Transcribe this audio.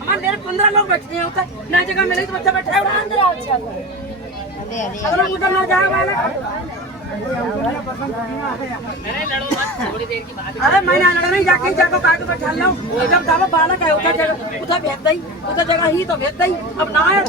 हमारे 15 लोग बैठते हैं उधर ना जगह मिले तो बच्चा बैठा है अंदर अगर उधर ना जाए वाला अरे मैंने लड़ा नहीं जाके जाको काट बैठा लो जब बालक है उधर जगह भेज दई उधर जगह ही तो भेज दई अब ना आया